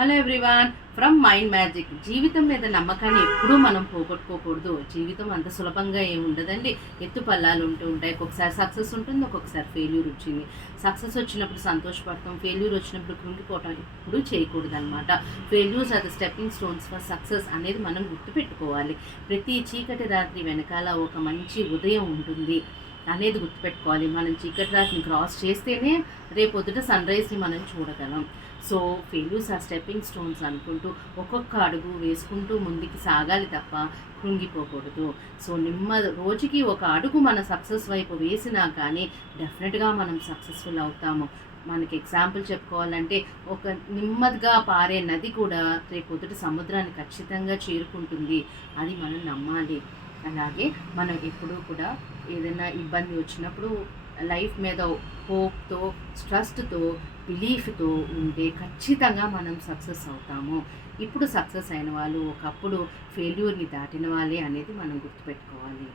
Hello everyone from mind magic. జీవితం మీద నమ్మకాన్ని ఎప్పుడూ మనం పోగొట్టుకోకూడదు. జీవితం అంత సులభంగా ఏమి ఉండదండి. ఎత్తు పల్లాలు ఉంటూ ఉంటాయి. ఒక్కొక్కసారి సక్సెస్ ఉంటుంది, ఒక్కొక్కసారి ఫెయిల్యూర్ వచ్చింది. సక్సెస్ వచ్చినప్పుడు సంతోషపడతాం, ఫెయిల్యూర్ వచ్చినప్పుడు కృంగిపోవటం ఎప్పుడూ చేయకూడదు అనమాట. Failures are the stepping stones for success అనేది మనం గుర్తుపెట్టుకోవాలి. ప్రతి చీకటి రాత్రి వెనకాల ఒక మంచి ఉదయం ఉంటుంది అనేది గుర్తుపెట్టుకోవాలి. మనం చీకటి రాత్రిని క్రాస్ చేస్తేనే రేపొద్దుట సన్ రైజ్ని మనం చూడగలం. So failures are stepping stones అనుకుంటూ ఒక్కొక్క అడుగు వేసుకుంటూ ముందుకు సాగాలి తప్ప కృంగిపోకూడదు. సో రోజుకి ఒక అడుగు మన సక్సెస్ వైపు వేసినా కానీ డెఫినెట్గా మనం సక్సెస్ఫుల్ అవుతాము. మనకి ఎగ్జాంపుల్ చెప్పుకోవాలంటే ఒక నెమ్మదిగా పారే నది కూడా రేపొద్దుట సముద్రాన్ని ఖచ్చితంగా చేరుకుంటుంది. అది మనం నమ్మాలి. అలాగే మనం ఎప్పుడూ కూడా ఏదైనా ఇబ్బంది వచ్చినప్పుడు లైఫ్ మీద హోప్తో, ట్రస్ట్తో, బిలీఫ్తో ఉంటే ఖచ్చితంగా మనం సక్సెస్ అవుతాము. ఇప్పుడు సక్సెస్ అయిన వాళ్ళు ఒకప్పుడు ఫెయిల్యూర్ని దాటిన వాళ్ళే అనేది మనం గుర్తుపెట్టుకోవాలి.